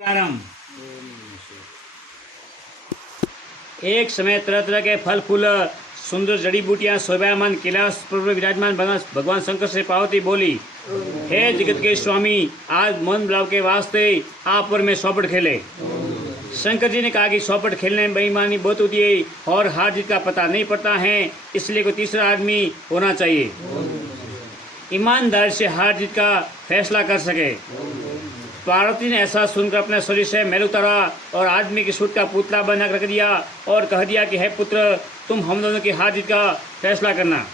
प्रारंभ। एक समय तरह तरह के फल फूल, सुंदर जड़ी बूटियां, शोभायमान कैलाश पर विराजमान भगवान शंकर से पार्वती बोली, हे जगत के स्वामी, आज मन बलाव के वास्ते आप पर मैं सौपट खेले। शंकर जी ने कहा कि सौपट खेलने में बेईमानी बहुत होती है और हार जीत का पता नहीं पड़ता है, इसलिए कोई तीसरा आदमी होना चाहिए ईमानदारी से हार जीत का फैसला कर सके। पार्वती ने ऐसा सुनकर अपने शरीर से मैल उतारा और आदमी की सूट का पुतला बनाकर रख दिया और कह दिया कि हे पुत्र, तुम हम दोनों की हार जीत का फैसला करना।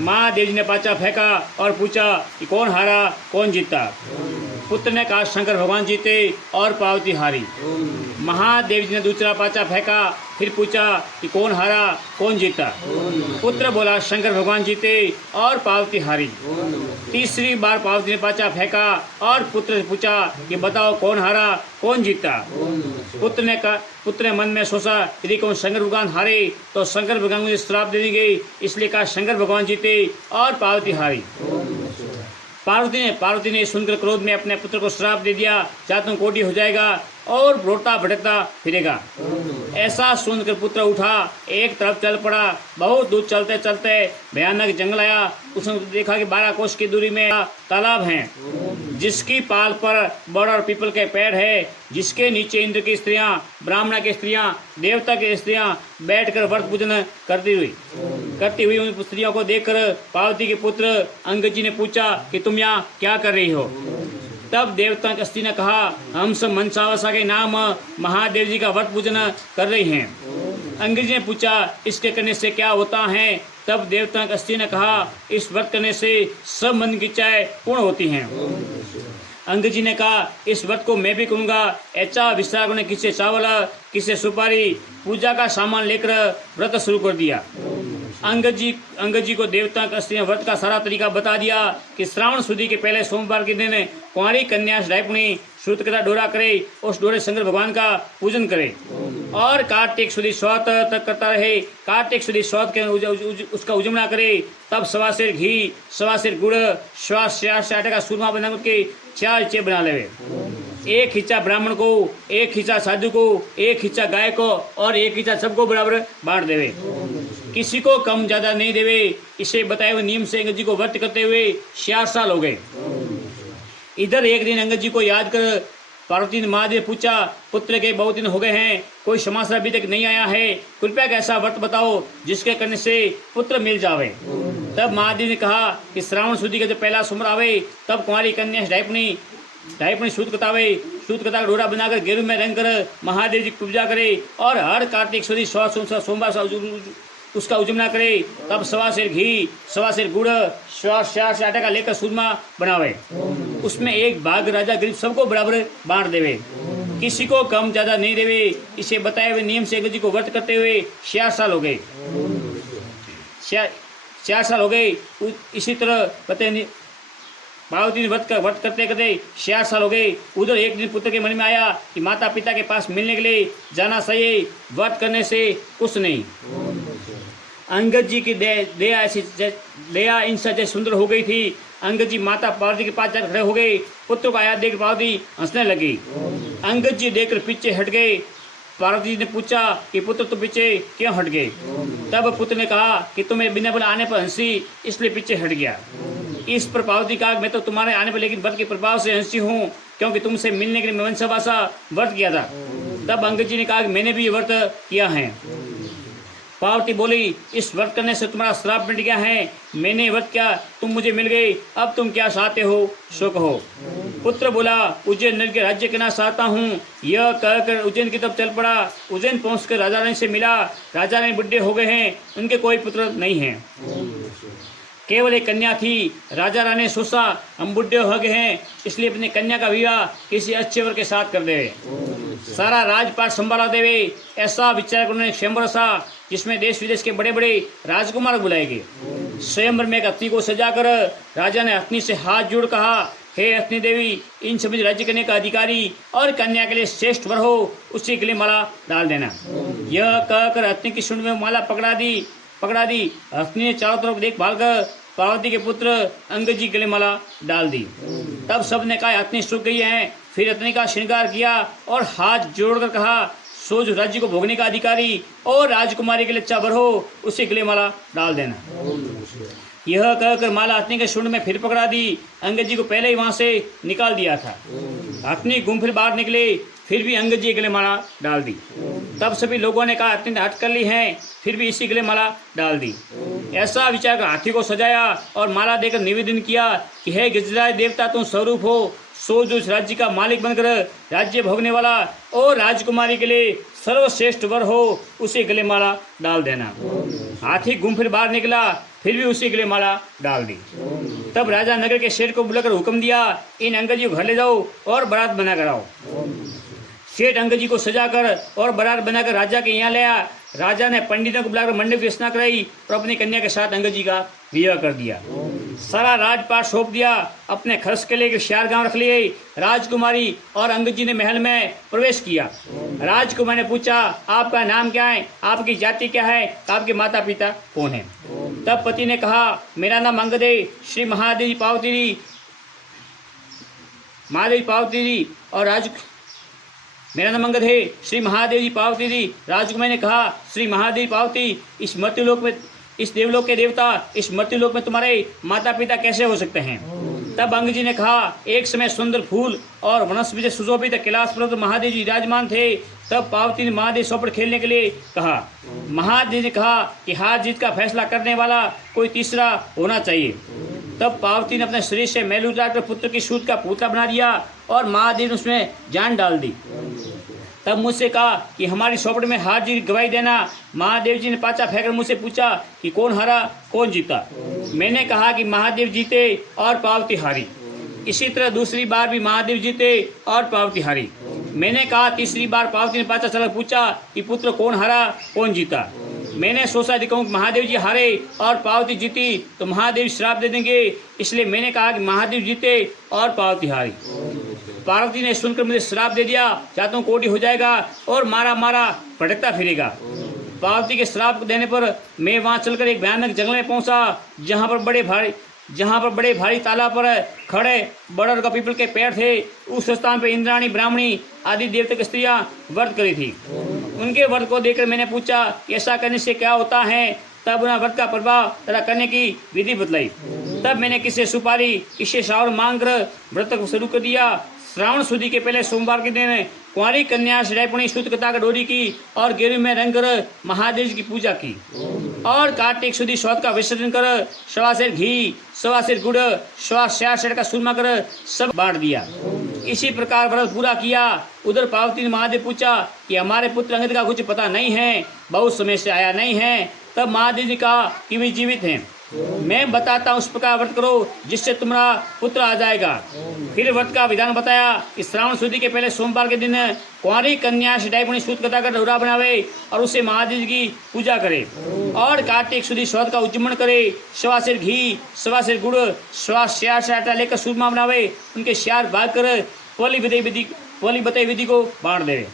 महादेव जी ने पाचा फेंका और पूछा कि कौन हारा कौन जीता। पुत्र ने कहा शंकर भगवान जीते और पार्वती हारी। महादेव जी ने दूसरा पाचा फेंका, फिर पूछा कि कौन हारा कौन जीता। पुत्र बोला शंकर भगवान जीते और पार्वती हारी। तीसरी बार पार्वती ने पाचा फेंका और पुत्र से पूछा कि बताओ कौन हारा कौन जीता। पुत्र ने मन में सोचा यदि कौन शंकर भगवान हारे तो शंकर भगवान मुझे श्राप देने गई, इसलिए कहा शंकर भगवान जीते और पार्वती हारी। पार्वती ने सुनकर क्रोध में अपने पुत्र को श्राप दे दिया, जा तुम कोटी हो जाएगा और रोता भटकता फिरेगा। ऐसा सुनकर पुत्र उठा, एक तरफ चल पड़ा। बहुत दूर चलते चलते भयानक जंगल आया। उसने देखा कि 12 कोस की दूरी में तालाब है, जिसकी पाल पर बड़ और पीपल के पेड़ है, जिसके नीचे इंद्र की स्त्रियां, ब्राह्मण की स्त्रियां, देवता की स्त्रियां बैठकर व्रत पूजन करती हुई उन स्त्रियों को देखकर पार्वती के पुत्र अंगद जी ने पूछा कि तुम यहाँ क्या कर रही हो। तब देवता की स्त्री ने कहा, हम सब मनसावसा के नाम महादेव जी का व्रत पूजन कर रही हैं। अंग्रेज ने पूछा इसके करने से क्या होता है। तब देवता की स्त्री ने कहा, इस व्रत करने से सब मन की इच्छाएं पूर्ण होती हैं। अंग्रेज जी ने कहा, इस व्रत को मैं भी करूँगा। ऐसा विस्तार ने किसे चावल किसे सुपारी पूजा का सामान लेकर व्रत शुरू कर दिया। अंगद जी को देवता का स्त्री ने व्रत का सारा तरीका बता दिया कि श्रावण शुद्धि के पहले सोमवार के दिन कुंवारी कन्या डायपनी सूत्रकता डोरा करे, उस डोरे शंकर भगवान का पूजन करे और कार्तिक शुद्धि शौत तक करता रहे। कार्तिक शुद्धि शौत के उसका उजमना करे। तब 1.25 सेर घी, 1.25 सेर गुड़, 1.25 सेर आटे का सूरमा बना के 4 हिस्से बना लेवे। एक हिस्सा ब्राह्मण को, एक हिस्सा साधु को, एक हिस्सा गाय को और एक हिस्सा सबको बराबर बांट देवे। किसी को कम ज्यादा नहीं देवे। इसे बताए हुए नियम से अंगद जी को व्रत करते हुए 66 साल हो गए। इधर एक दिन अंगद जी को याद कर पार्वती ने महादेव पूछा, पुत्र के बहुत दिन हो गए हैं, कोई समाचार अभी तक नहीं आया है, कृपया कैसा व्रत बताओ जिसके करने से पुत्र मिल जावे। तब महादेव ने कहा कि श्रावण शुद्धि का जब पहला सोमवार आवे तब कुंवारी कन्या डायपनी सूत कता का डोरा बनाकर गेरू में रंग कर महादेव जी की पूजा करे और हर कार्तिक शुद्धि सोमवार उसका उजमना करे। तब 1.25 सेर घी, 1.25 सेर गुड़, 1.25 सेर आटा का लेकर सूरमा बनावे। उसमें एक भाग राजा गरीब सबको बराबर बांट देवे। किसी को कम ज्यादा नहीं देवे। इसे बताए हुए नियम से अंगद जी को व्रत करते हुए 66 साल हो गए। 66 साल हो गए। इसी तरह पार्वती ने व्रत करते करते 66 साल हो गए। उधर एक दिन पुत्र के मन में आया कि माता पिता के पास मिलने के लिए जाना सही, व्रत करने से कुछ नहीं। अंगद जी की दया इनसे जैसे सुंदर हो गई थी। अंगद जी माता पार्वती के पास जाकर खड़े हो गए। पुत्र को आया देख पार्वती हंसने लगी। अंगद जी देखकर पीछे हट गए। पार्वती जी ने पूछा कि पुत्र तुम पीछे क्यों हट गए। तब पुत्र ने कहा कि तुम्हें बिना बोले आने पर हंसी, इसलिए पीछे हट गया। इस पर पार्वती कहा, मैं तो तुम्हारे आने पर लेकिन व्रत के प्रभाव से हंसी हूँ, क्योंकि तुमसे मिलने के लिए मैं मनसावासा व्रत किया था। तब अंगद जी ने कहा कि मैंने भी ये व्रत किया है। पार्वती बोली, इस व्रत करने से तुम्हारा श्राप मिट गया है। मैंने व्रत किया, तुम मुझे मिल गए, अब तुम क्या चाहते हो सो कहो। पुत्र बोला, उज्जैन नगर के राज्य के ना चाहता हूँ। यह कहकर उज्जैन की तरफ चल पड़ा। उज्जैन पहुंचकर राजा रानी से मिला। राजा रानी बुढ़े हो गए हैं, उनके कोई पुत्र नहीं है, केवल एक कन्या थी। राजा रानी ने सोचा हम बुढ़े हो गए हैं, इसलिए अपनी कन्या का विवाह किसी अच्छे वर के साथ कर देवे, सारा राजपाट संभाला देवे। ऐसा विचार कर उन्होंने स्वयंवर रचा, जिसमें देश विदेश के बड़े बड़े राजकुमार बुलाए गए। स्वयंवर में एक अग्नि को सजाकर राजा ने अग्नि से हाथ जोड़ कहा, हे अग्नि देवी, इन सभी राज्य करने का अधिकारी और कन्या के लिए श्रेष्ठ वर हो, उसी के लिए माला डाल देना। यह कहकर अग्नि की सूंड में माला पकड़ा दी। अग्नि ने चारों तरफ देखभाल कर पार्वती के पुत्र अंगद जी के लिए माला डाल दी। तब सबने कहा अग्नि सूख गई है, फिर रत्न का श्रृंगार किया और हाथ जोड़कर कहा, सो जो राज्य को भोगने का अधिकारी और राजकुमारी के लिए अच्छा वर हो, उसे गले माला डाल देना। यह कहकर माला हथनी के शुंड में फिर पकड़ा दी। अंगद जी को पहले ही वहां से निकाल दिया था। हथनी घूम फिर बाहर निकले, फिर भी अंगद जी गले माला डाल दी। तब सभी लोगों ने कहा, हथनी ने हट कर ली है, फिर भी इसी गले माला डाल दी। ऐसा विचार कर हाथी को सजाया और माला देकर निवेदन किया कि हे गिरिराज देवता, तुम स्वरूप हो, सो जो इस राज्य का मालिक बनकर राज्य भोगने वाला और राजकुमारी के लिए सर्वश्रेष्ठ वर हो, उसे गले माला डाल देना। हाथी घूम फिर बाहर निकला, फिर भी उसी गले माला डाल दी। तब राजा नगर के शेठ को बुलाकर हुक्म दिया, इन अंगद जी को घर ले जाओ और बारात बना कर आओ। शेठ अंगद जी को सजाकर और बारात बनाकर राजा के यहाँ लाया। राजा ने पंडितों को बुलाकर मंडप की रचना कराई और अपनी कन्या के साथ अंगद जी का विवाह कर दिया। सारा राजपाट सौंप दिया, अपने खर्च के लिए श्यार गांव रख लिए। राजकुमारी और अंगद जी ने महल में प्रवेश किया। राजकुमारी ने पूछा, आपका नाम क्या है, आपकी जाति क्या है, आपके माता पिता कौन है? तब पति ने कहा, मेरा नाम अंगद है, श्री महादेव जी पावती और मेरा नाम अंगद है, श्री महादेव जी पावती दी। राजकुमारी ने कहा, श्री महादेव पावती, इस मर्त्यलोक में, इस देवलोक के देवता, इस मर्त्यलोक में तुम्हारे माता पिता कैसे हो सकते हैं? तब अंगद जी ने कहा, एक समय सुंदर फूल और वनस्पति से सुशोभित कैलाश पर्वत महादेव जी विराजमान थे। तब पावती ने महादेव सौ पर खेलने के लिए कहा। महादेव ने कहा कि हार जीत का फैसला करने वाला कोई तीसरा होना चाहिए। तब पावती ने अपने शरीर से मैल उतारकर पुत्र की सूत का पुतला बना दिया और महादेव ने उसमें जान डाल दी। तब मुझसे कहा कि हमारी चौपड़ में हार जीत गवाही देना। महादेव जी ने पाचा फेंककर मुझसे पूछा कि कौन हारा कौन जीता। मैंने कहा कि महादेव जीते और पावती हारी। इसी तरह दूसरी बार भी महादेव जीते और पावती हारी। मैंने कहा तीसरी बार पावती ने पाचा चला पूछा कि पुत्र कौन हारा कौन जीता। मैंने सोचा यदि कहूँ महादेव जी हारे और पावती जीती तो महादेव श्राप दे देंगे, इसलिए मैंने कहा कि महादेव जीते और पावती हारी। पार्वती ने सुनकर मुझे श्राप दे दिया, चाहता हूँ कोटी हो जाएगा और मारा मारा भटकता फिरेगा। पार्वती के श्राप देने पर मैं वहां चलकर एक भयानक जंगल में पहुंचा, जहां पर बड़े भारी तालाब पर खड़े बड़र का पीपल के पेड़ थे। उस स्थान पर इंद्राणी, ब्राह्मणी आदि देवता की स्त्रियां व्रत करी थी। उनके व्रत को देखकर मैंने पूछा ऐसा करने से क्या होता है। तब उन्हें व्रत का प्रभाव तथा करने की विधि बतलाई। तब मैंने किसी सुपारी किसी श्रावण मांग कर व्रत को शुरू कर दिया। श्रावण शुद्धि के पहले सोमवार के दिन कुंवारी कन्या श्रेयपुणी शुद्ध कथा का डोरी की और गेरू में रंग कर महादेव की पूजा की और कार्तिक शुद्धि शौच का विसर्जन कर सवा सेर घी, सवा सेर गुड़, सवा सेर का सुरमा कर सब बांट दिया। इसी प्रकार व्रत पूरा किया। उधर पार्वती ने महादेव पूछा कि हमारे पुत्र अंगद का कुछ पता नहीं है, बहुत समय से आया नहीं है। तब महादेव ने कहा कि वे जीवित हैं, मैं बताता हूँ उस प्रकार व्रत करो जिससे तुम्हारा पुत्र आ जाएगा। फिर व्रत का विधान बताया कि श्रावण शुद्धि के पहले सोमवार के दिन कुंवारी कन्या श्रेयपुणी शुद्ध कथा कर डोरा बनावे और उसे महादेव की पूजा करे और कार्तिक शुद्धि शौच का उज्जमन करे। सवा सेर घी, सवा सेर गुड़, सवा सेर आटा लेकर सूरमा बनावे, उनके श्यार भाग कर पहली बताई विधि को बांट देवे।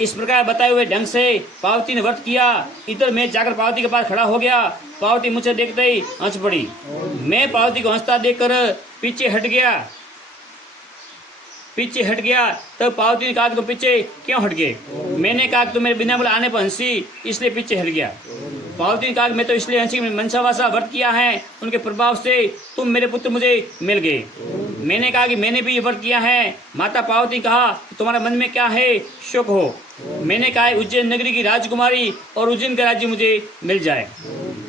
इस प्रकार बताए हुए ढंग से पार्वती ने व्रत किया। इधर मैं जाकर पार्वती के पास खड़ा हो गया। पार्वती मुझे देखते ही हंस पड़ी। मैं पार्वती को हंसता देखकर पीछे हट गया। तब पार्वती ने कहा कि तुम पीछे क्यों हट गए? मैंने कहा कि तुम मेरे बिना बोले आने पर हंसी, इसलिए पीछे हट गया। पार्वती ने कहा कि मैं तो इसलिए हंसी, मनसावासा व्रत किया है, उनके प्रभाव से तुम मेरे पुत्र मुझे मिल गए। मैंने कहा कि मैंने भी ये व्रत किया है। माता पार्वती ने कहा तुम्हारे मन में क्या है, शोक हो। मैंने कहा उज्जैन नगरी की राजकुमारी और उज्जैन का राज्य मुझे मिल जाए।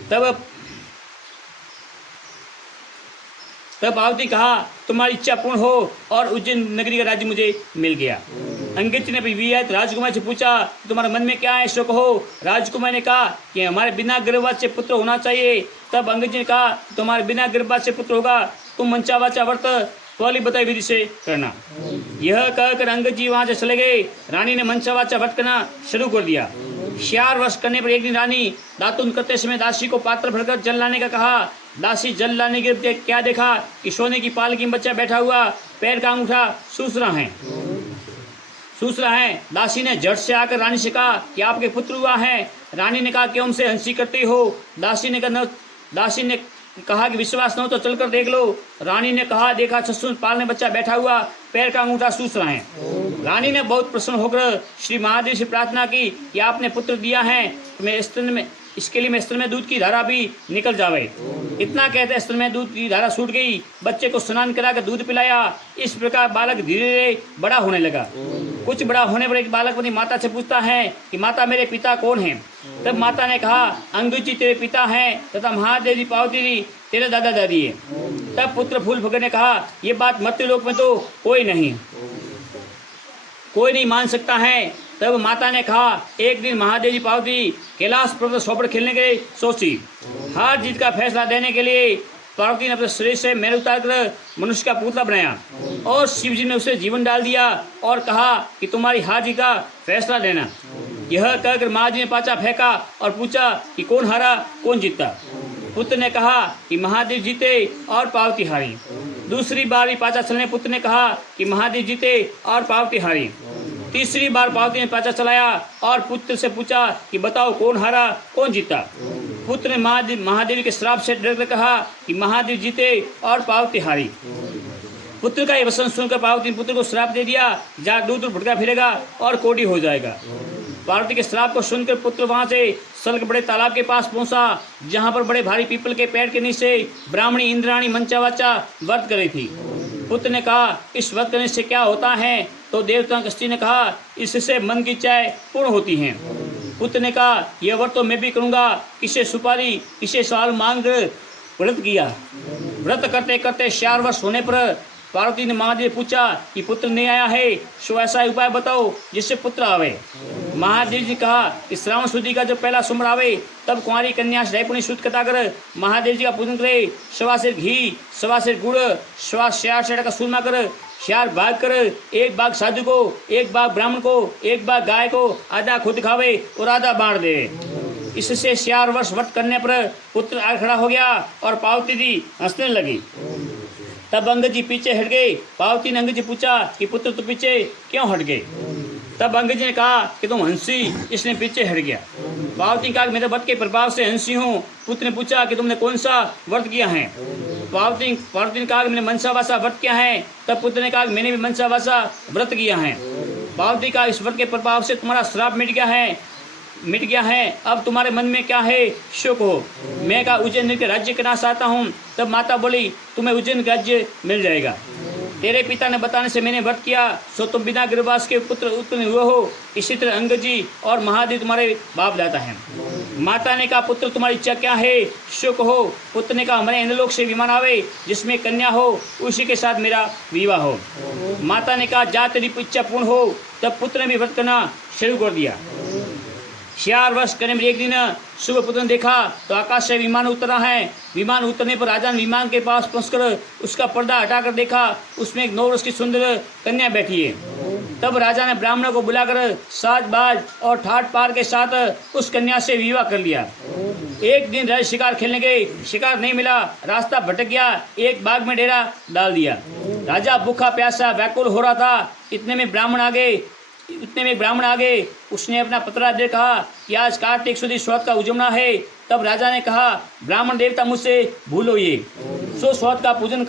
तब पार्वती कहा तुम्हारी इच्छा पूर्ण हो और उज्जैन नगरी का राज्य मुझे मिल गया। अंगद ने विवाहित राजकुमारी से पूछा तुम्हारे मन में क्या है, शोक हो। राजकुमारी ने कहा कि हमारे बिना गर्भवास से पुत्र होना चाहिए। तब अंगद ने कहा तुम्हारे बिना गर्भवास से पुत्र होगा, तुम मंचावाचा व्रत पहली बताई विधि से करना। यह कहकर अंगद जी वहां से चले गए। रानी ने मंचावाचा व्रत करना शुरू कर दिया। 4 वर्ष करने पर एक दिन रानी दातुन करते समय दासी को पात्र भरकर जल लाने का कहा। दासी जल लाने के क्या देखा कि सोने की पालकी में बच्चा बैठा हुआ, पैर का अंगूठा सूस रहा है। दासी ने झट से आकर रानी से कहा कि आपके पुत्र हुआ है। रानी ने कहा क्यों हमसे हंसी करते हो? दासी ने कहा कि विश्वास न हो तो चलकर देख लो। रानी ने कहा, देखा सचमुच पालने बच्चा बैठा हुआ पैर का अंगूठा सूस रहा है। रानी ने बहुत प्रसन्न होकर श्री महादेव से प्रार्थना की कि आपने पुत्र दिया है तो मैं स्तन में, इसके लिए मैं स्तन में दूध की धारा भी निकल जावे। इतना कहते स्तन में दूध की धारा छूट गई। बच्चे को स्नान कराकर दूध पिलाया। इस प्रकार बालक धीरे धीरे बड़ा होने लगा। कुछ बड़ा होने पर एक बालक अपनी माता से पूछता है कि माता मेरे पिता कौन हैं? तब माता ने कहा, अंगुजी तेरे पिता हैं तथा महादेव जी पार्वती जी तेरे दादा दादी है। तब पुत्र फूल भगत ने कहा, ये बात मर्त्यलोक में तो कोई नहीं मान सकता है। तब माता ने कहा, एक दिन महादेव जी पार्वती कैलाश पर्वत सोपड़ खेलने के लिए सोची। हार जीत का फैसला देने के लिए पार्वती ने अपने शरीर से मैल उतारकर मनुष्य का पुतला बनाया और शिव जी ने उसे जीवन डाल दिया और कहा कि तुम्हारी हार जीत का फैसला लेना। यह कहकर महादेव ने पाचा फेंका और पूछा कि कौन हारा कौन जीता। पुत्र ने कहा कि महादेव जीते और पार्वती हारी। दूसरी बार भी पाचा चलने पुत्र ने कहा कि महादेव जीते और पार्वती हारी। तीसरी बार पार्वती ने पाचा चलाया और पुत्र से पूछा कि बताओ कौन हारा कौन जीता। पुत्र ने महादेव के श्राप से डरकर कहा कि महादेव जीते और पार्वती हारी। पुत्र का यह वचन सुनकर पार्वती ने पुत्र को श्राप दे दिया, जहाँ दूर दूर भटका फिरेगा और कोढ़ी हो जाएगा। पार्वती के श्राप को सुनकर पुत्र वहां से सल के बड़े तालाब के पास पहुंचा, जहां पर बड़े भारी पीपल के पेड़ के नीचे ब्राह्मणी इंद्राणी मंचावाचा व्रत कर रही थी। पुत्र ने कहा, इस व्रत करने से क्या होता है? तो देवता कष्टी ने कहा, इससे मन की इच्छाएं पूर्ण होती हैं। पुत्र ने कहा, यह व्रत तो मैं भी करूंगा। किसे सुपारी किसे साल मांग व्रत किया। व्रत करते करते 4 वर्ष होने पर पार्वती ने महादेव पूछा कि पुत्र नहीं आया है, सो ऐसा उपाय बताओ जिससे पुत्र आवे। महादेव जी कहा कि श्रावण शुद्धि का जब पहला सोमवार आवे तब कुंवारी कन्या दैपुणी शुद्ध कथा कर महादेव जी का पूजन करे। 1.25 सेर घी, 1.25 सेर गुड़, 1.25 सेर का सूरमा कर 4 भाग कर, 1 भाग साधु को, 1 भाग ब्राह्मण को, 1 भाग गाय को, आधा खुद खावे और आधा बांट दे। इससे 4 वर्ष व्रत करने पर पुत्र आ खड़ा हो गया और पार्वती जी हंसने लगी। तब अंगद जी पीछे हट गए। पार्वती ने अंगद जी पूछा कि पुत्र तो पीछे क्यों हट गए? तब अंगद जी ने कहा कि तुम हंसी, इसने पीछे हट गया। पार्वती ने कहा कि मेरे व्रत के प्रभाव से हंसी हूँ। पुत्र ने पूछा कि तुमने कौन सा व्रत किया है? पार्वती ने कहा कि मैंने मनसावासा व्रत किया है। तब पुत्र ने कहा कि मैंने भी मनसावासा व्रत किया है। पार्वती का इस व्रत के प्रभाव से तुम्हारा श्राप मिट गया है। अब तुम्हारे मन में क्या है? शोक हो। मैं कहा उज्जैन के राज्य करना चाहता हूँ। तब माता बोली, तुम्हें उज्जैन राज्य मिल जाएगा। तेरे पिता ने बताने से मैंने व्रत किया, सो तुम बिना गर्भवास के पुत्र उत्पन्न हुए हो। इसी तरह अंगद जी और महादेव तुम्हारे बाप दादा हैं। माता ने कहा, पुत्र तुम्हारी इच्छा क्या है? शोक हो। पुत्र ने कहा, हमारे इंद्रलोक से विमान आवे जिसमें कन्या हो, उसी के साथ मेरा विवाह हो। माता ने कहा, जा तेरी इच्छा पूर्ण हो। तब पुत्र ने भी व्रत करना शुरू कर दिया। 4 वर्ष करने में एक दिन सुबह पुत्र ने देखा तो आकाश से विमान उतरा है। विमान उतरने पर राजा ने विमान के पास पहुंचकर उसका पर्दा हटाकर देखा, उसमें एक 9 वर्ष की सुंदर कन्या बैठी है। तब राजा ने ब्राह्मणों को बुलाकर साज बाज और ठाट पार के साथ उस कन्या से विवाह कर लिया। एक दिन राजा शिकार खेलने गए, शिकार नहीं मिला, रास्ता भटक गया, एक बाग में डेरा डाल दिया। राजा भूखा प्यासा व्याकुल हो रहा था। इतने में ब्राह्मण आ गए। उसने अपना पतरा दे कहा कि आज कार्तिक शुद्ध श्रौत का उजमना है। तब राजा ने कहा, ब्राह्मण देवता मुझसे भूलो ये। सो श्रौत का पूजन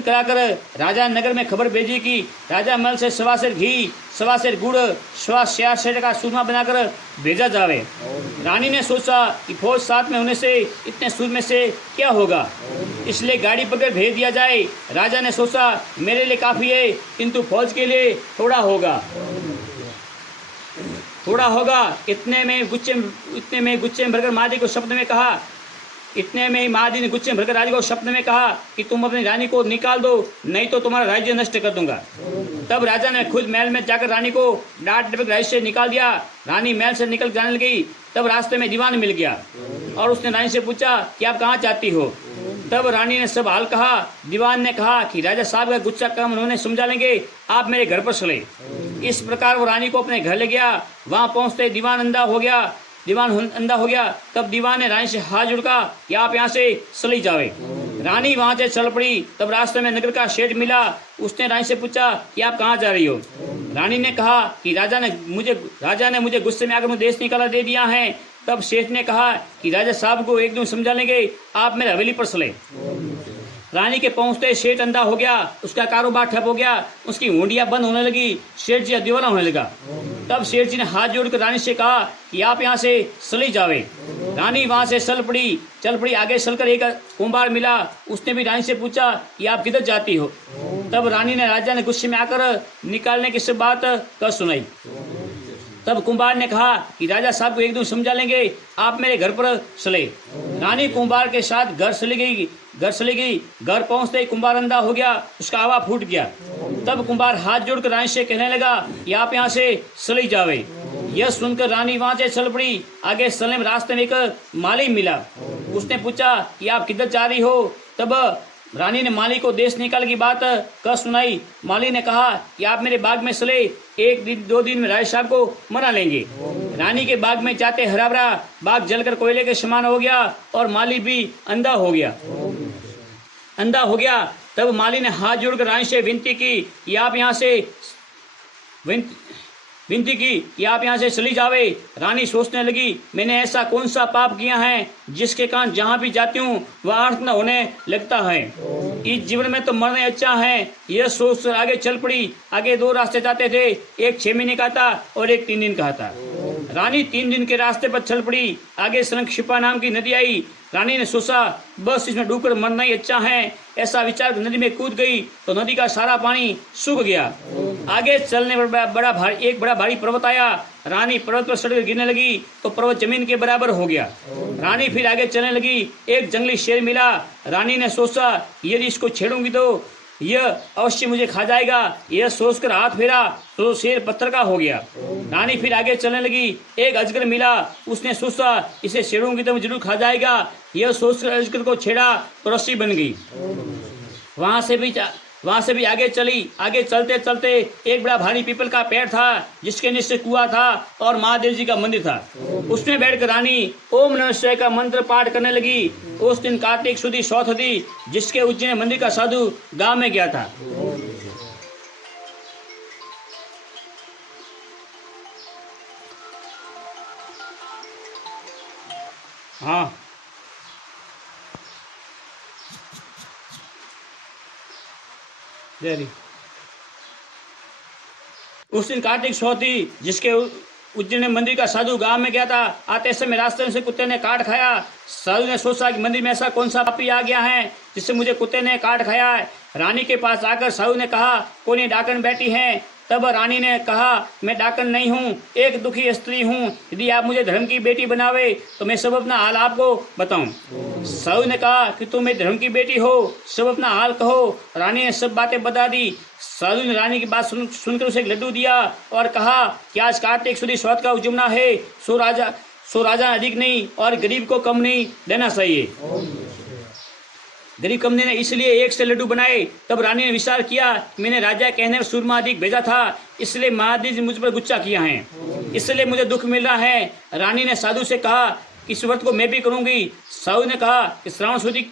कराकर राजा नगर में खबर भेजी कि राजा महल से 1.25 सेर घी, 1.25 सेर गुड़, 1.25 सेर का सूरमा बनाकर भेजा जावे। रानी ने सोचा कि फौज साथ में होने से इतने सूरमे से क्या होगा, इसलिए गाड़ी पकड़ भेज दिया जाए। राजा ने सोचा मेरे लिए काफ़ी है, किंतु फौज के लिए थोड़ा होगा। इतने में गुच्छे में भरकर महादेव को सपने में कहा राजा को सपने में कहा कि तुम अपनी रानी को निकाल दो, नहीं तो तुम्हारा राज्य नष्ट कर दूंगा। तब राजा ने खुद महल में जाकर रानी को डांट डपट राज्य से निकाल दिया। रानी महल से निकल जाने लगी। तब रास्ते में दीवान मिल गया और उसने रानी से पूछा कि आप कहाँ जाती हो। तब रानी ने सब हाल कहा। दीवान ने कहा कि राजा साहब का गुस्सा कम उन्होंने समझा लेंगे, आप मेरे घर पर चले। इस प्रकार वो रानी को अपने घर ले गया। वहाँ पहुँचते दीवान अंधा हो गया। तब दीवान ने रानी से हाथ जुड़का कि आप यहाँ से चली जावे। रानी वहाँ से चल पड़ी। तब रास्ते में नगर का शेठ मिला। उसने रानी से पूछा कि आप कहाँ जा रही हो। रानी ने कहा कि राजा ने मुझे गुस्से में आकर मुझे देश निकाला दे दिया है। तब सेठ ने कहा कि राजा साहब को एक दिन समझा लेंगे, आप मेरे हवेली पर चले। रानी के पहुंचते सेठ अंधा हो गया, उसका कारोबार ठप हो गया, उसकी हुंडियां बंद होने लगी, सेठ जी दीवाना होने लगा। तब सेठ जी ने हाथ जोड़कर रानी से कहा कि आप यहाँ से चली जावे। रानी वहां से चल पड़ी। आगे चलकर एक कुंभार मिला, उसने भी रानी से पूछा कि आप किधर जाती हो। तब रानी ने राजा ने गुस्से में आकर निकालने की सब बात कर सुनाई। तब कुंभार ने कहा कि राजा साहब को एक दिन समझा लेंगे, आप मेरे घर पर चले। रानी कुंभार के साथ घर चली गई। घर पहुंचते ही कुंभार अंधा हो गया, उसका हवा फूट गया। तब कुंभार हाथ जोड़कर रानी से कहने लगा कि आप यहाँ से चली जावे। यह सुनकर रानी वहां से चल पड़ी। आगे चलने में रास्ते में एक माली मिला, उसने पूछा कि आप किधर जा रही हो। तब रानी ने माली को देश निकाल की बात कह सुनाई। माली ने कहा कि आप मेरे बाग में चले, एक दिन 2 दिन में राजा साहब को मना लेंगे। रानी के बाग में जाते हरा भरा बाग जलकर कोयले के समान हो गया और माली भी अंधा हो गया। तब माली ने हाथ जोड़कर रानी से विनती की कि आप यहाँ से चली जावे। रानी सोचने लगी, मैंने ऐसा कौन सा पाप किया है जिसके कारण जहाँ भी जाती हूँ वह अर्थ न होने लगता है। इस जीवन में तो मरना अच्छा है। यह सोच आगे चल पड़ी। आगे 2 रास्ते जाते थे, एक 6 महीने का था और एक 3 दिन का था। रानी 3 दिन के रास्ते पर चल पड़ी। आगे शंखशिपा नाम की नदी आई। रानी ने सोचा बस इसमें डूबकर मरना ही अच्छा है। ऐसा विचार नदी में कूद गई तो नदी का सारा पानी सूख गया। आगे चलने पर एक बड़ा भारी पर्वत आया। रानी पर्वत पर चढ़कर गिरने लगी तो पर्वत जमीन के बराबर हो गया। रानी फिर आगे चलने लगी। एक जंगली शेर मिला। रानी ने सोचा यदि इसको छेड़ूंगी तो यह अवश्य मुझे खा जाएगा। यह सोचकर हाथ फेरा तो शेर पत्थर का हो गया। रानी फिर आगे चलने लगी। एक अजगर मिला, उसने सोचा इसे छेड़ूंगी तो मुझे जरूर खा जाएगा। यह सोचकर अजगर को छेड़ा तो रस्सी बन गई। वहां से भी आगे चली। आगे चलते चलते एक बड़ा भारी पीपल का पेड़ था जिसके नीचे कुआं था और महादेव जी का मंदिर था। उसमें बैठकर रानी ओम नमः शिवाय का मंत्र पाठ करने लगी। उस दिन कार्तिक सुदी चौथ थी, जिसके उज्जैन मंदिर का साधु गांव में गया था। हाँ, उस दिन कार्तिक चौथ थी, जिसके उज्जैन मंदिर का साधु गांव में गया था। आते समय रास्ते में से कुत्ते ने काट खाया। साधु ने सोचा कि मंदिर में ऐसा कौन सा पापी आ गया है जिससे मुझे कुत्ते ने काट खाया है। रानी के पास आकर साधु ने कहा कौन डाकन बैठी है। तब रानी ने कहा मैं डाकन नहीं हूँ, एक दुखी स्त्री हूँ। यदि आप मुझे धर्म की बेटी बनावे तो मैं सब अपना हाल आपको बताऊं। साधु ने कहा कि तुम मेरे धर्म की बेटी हो, सब अपना हाल कहो। रानी ने सब बातें बता दी। साधु ने रानी की बात सुनकर उसे एक लड्डू दिया और कहा कि आज कार्तिक सुदी चौथ का उजुमना है, सो राजा अधिक नहीं और गरीब को कम नहीं देना चाहिए। गरीब कम ने इसलिए 1 से लड्डू बनाए। तब रानी ने विचार किया मैंने राजा कहने में सूरमा अधिक भेजा था, इसलिए महादेव जी मुझ पर गुस्सा किया है, इसलिए मुझे दुख मिल रहा है। रानी ने साधु से कहा कि इस व्रत को मैं भी करूंगी। साधु ने कहा कि श्रावण सुदी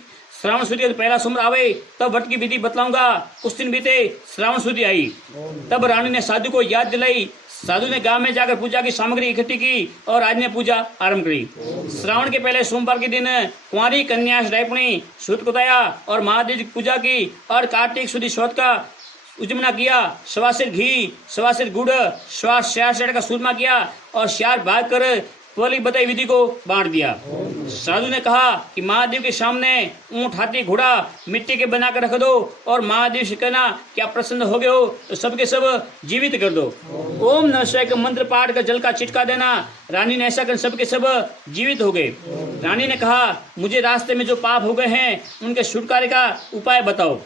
का पहला सोमवार आवे तब व्रत की विधि बतलाऊंगा। उस दिन बीते, श्रावण सुदी आई। तब रानी ने साधु को याद दिलाई। साधु ने गांव में जाकर पूजा की सामग्री इकट्ठी की और आज ने पूजा आरंभ करी। श्रावण के पहले सोमवार के दिन कुंवारी कन्या डायपणी सूत कुताया और महादेव की पूजा की और कार्तिक सुदी चौथ का उजमना किया। 1.25 सेर घी, 1.25 सेर गुड़, 1.25 सेर का सूरमा किया और 4 भाग कर पहली बताई विधि को बांट दिया। साधु ने कहा कि महादेव के सामने ऊंट, हाथी, घोड़ा मिट्टी के बना कर रख दो और महादेव से कहना कि आप प्रसन्न हो गए हो तो सबके सब जीवित कर दो। ओम नमः शिवाय का मंत्र पाठ कर जल का छिटका देना। रानी ने ऐसा कर सबके सब जीवित हो गए। रानी ने कहा मुझे रास्ते में जो पाप हो गए हैं उनके छुटकारे का उपाय बताओ।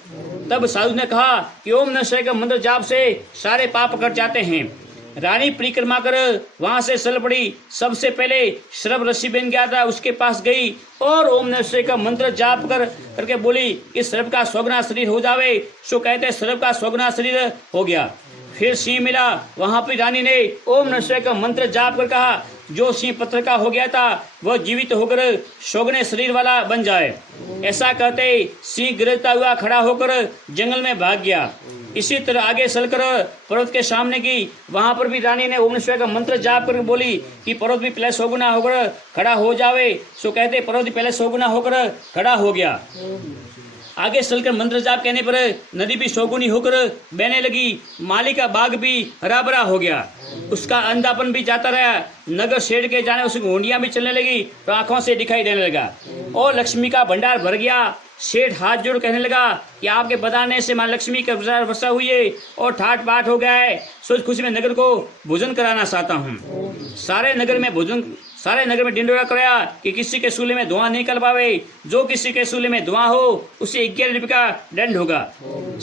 तब साधु ने कहा कि ओम नमः शिवाय का मंत्र जाप से सारे पाप कट जाते हैं। रानी परिक्रमा कर वहां से चल पड़ी। सबसे पहले श्रभ ऋषि बन गया था, उसके पास गई और ओम नमः शिवाय का मंत्र जाप करके बोली कि श्रभ का स्वग्ना शरीर हो जावे। सो कहते श्रभ का स्वग्ना शरीर हो गया। फिर सिंह मिला, वहां पर रानी ने ओम नमः शिवाय का मंत्र जाप कर कहा जो सिंह पत्थर का हो गया था वह जीवित होकर स्वग्ने शरीर वाला बन जाए। ऐसा कहते सिंह गिरता हुआ खड़ा होकर जंगल में भाग गया। इसी तरह आगे चलकर पर्वत के सामने की वहां पर भी रानी ने ओम शिवाय का मंत्र जाप करके बोली कि पर्वत भी पहले 100 गुना होकर खड़ा हो जावे। सो कहते पर्वत भी पहले 100 गुना होकर खड़ा हो गया। आगे चलकर मंत्र जाप कहने पर नदी भी 100 गुनी होकर बहने लगी। माली का बाग भी हरा भरा हो गया। उसका अंधापन भी जाता रहा। नगर शेड के जाने उसकी घूंडियां भी चलने लगी तो आंखों से दिखाई देने लगा और लक्ष्मी का भंडार भर गया। शेठ हाथ जोड़ कहने लगा कि आपके बताने से मां लक्ष्मी का वर्षा हुई है और ठाट बाट हो गया है। सोच खुशी में नगर को भोजन कराना चाहता हूँ। सारे नगर में ढिंडोरा कराया कि किसी के सूले में धुआं नहीं कर पावे। जो किसी के सूले में धुआं हो उसे 11 रुपये का दंड होगा।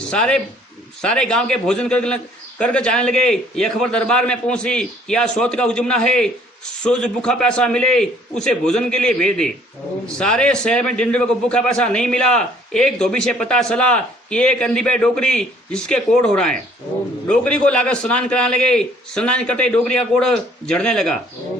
सारे गांव के भोजन करके जाने लगे। यह खबर दरबार में पहुंची कि आज सोत का उजुमना है। सो जो भूखा प्यासा मिले उसे भोजन के लिए भेज दे। सारे शहर में ढिंडोरे को भूखा प्यासा नहीं मिला। एक धोबी से पता चला कि एक अंधी पे डोकरी जिसके कोड़ हो रहा है। डोकरी को लाकर स्नान कराने लगे। स्नान करते डोकरी का कोड़ झड़ने लगा।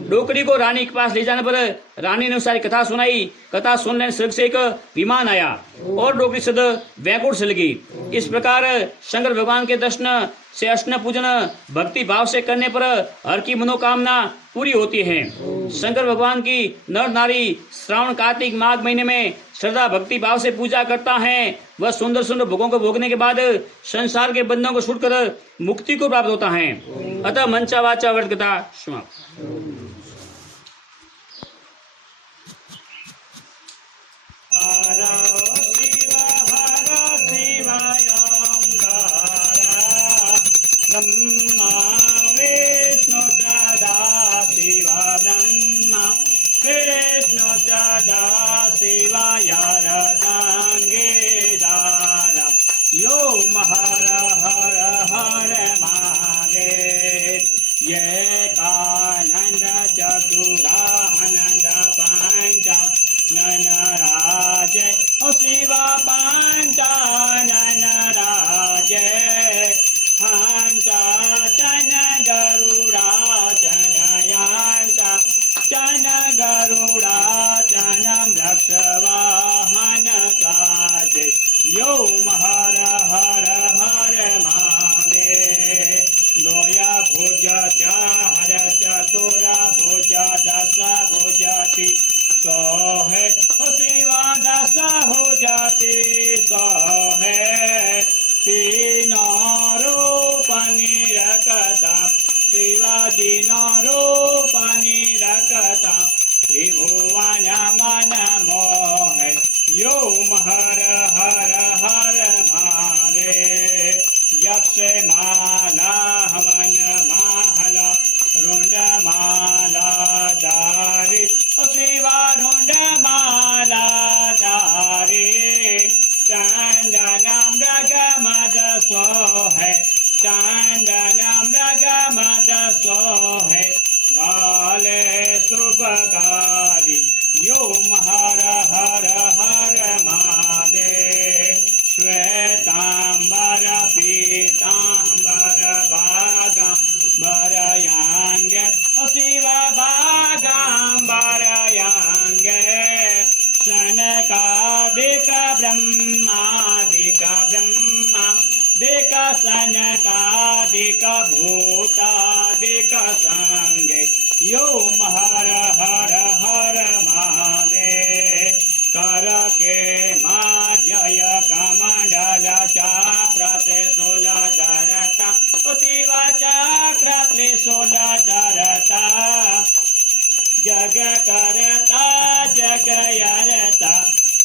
डोकरी को रानी के पास ले जाने पर रानी ने सारी कथा सुनाई। कथा सुनने स्वर्ग से एक विमान आया और डोकरी सद वैकुंठ चल गई। इस प्रकार शंकर भगवान के दर्शन से अर्चना पूजन भक्ति भाव से करने पर हर की मनोकामना पूरी होती है। शंकर भगवान की नर नारी श्रावण कार्तिक माघ महीने में श्रद्धा भक्ति भाव से पूजा करता है। वह सुंदर सुंदर भोगों को भोगने के बाद संसार के बंधनों को छूटकर मुक्ति को प्राप्त होता है। अतः मंचा वाचा वर्त कथा समाप्त। ब्रह्मा विष्णु सदा शिवा ब्रह्मा विष्णु सदा शिवा यारदांगे दारा यो हर हर हर महादेव ये कानंद चतुरानंद पंचानन राज शिवा पंचानन राज चन गरुड़ा चन वृक्षवाहन काज यो हर हर हर महादेव दोया भुज चार चतुर भुज दस भुजति सोहे शिवा दस हो जाती सोहे तीन रूपनी रखता शिवाजी रूपनी रखता त्रिभुवन मन मोह यो हर हर हर मारे यक्ष माला हवन माला रुंड माला दारी शिवा रुंड माला दारी चंदन मृग मद सोहे चंदन मृग मद सोहे बाले शुभकारी यो हर हर हर महादेव श्वेतांबर पीतांबर भागा बरयांग शिव भागांबर यांग सनकादिक ब्रह्मादिक ब्रह्मा दिक सनकादिक भूतादिक संगे यो हर हर हर महादेव कर के माँ जय कमंडल चाक्रते 16 धरता शिवा चाक्रते 16 धरता जग करता जग यरता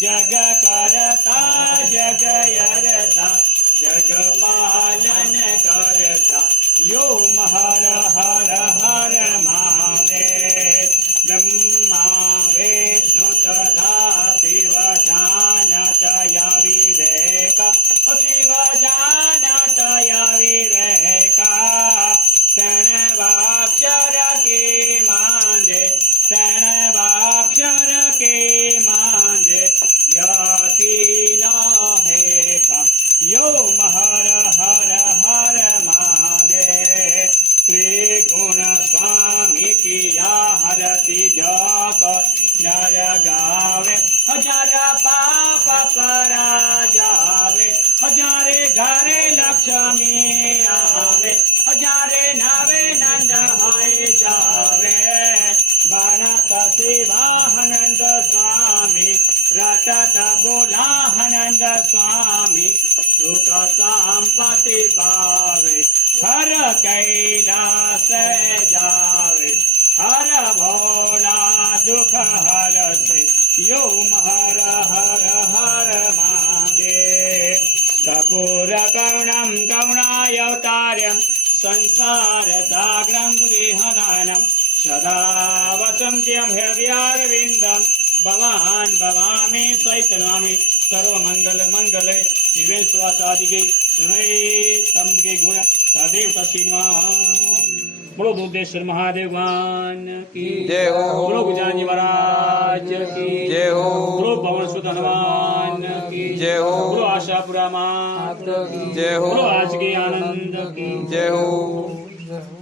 जग करता जग यरता जग पालन करता यो हर हर हर महादेव ब्रह्मा विष्णु सदा शिव जानत या विवेक शिव जानत या विवेक प्रणवाक्षर के मांझे प्रणवाक्षर के मांझे यति न है का यो हर हर हर महादेव जारे नावे नंद हाय जावे बनत शिवानंद स्वामी रटत बोलानंद स्वामी सुख संपत्ति पावे हर कैलास जावे हर भोला दुख हर से योम हर हर हर महादेव कपूर करुणं करुणावतार्यं संसार सागरं गृहदानं सदा वसन्त्यं हृदयारविन्दं भवान् भवामि सैतनामि सर्वमंगल मंगले शिवे स्वासादिके सुनैतं के गुण सदैव तस्मै बोलो दुग्धेश्वर महादेव भगवान की जय हो। बोलो गुजानी महाराज की जय हो। बोलो पवन सुत हनुमान की जय हो। बोलो आशापुरा मात की जय हो। बोलो आज के आनंद की जय हो।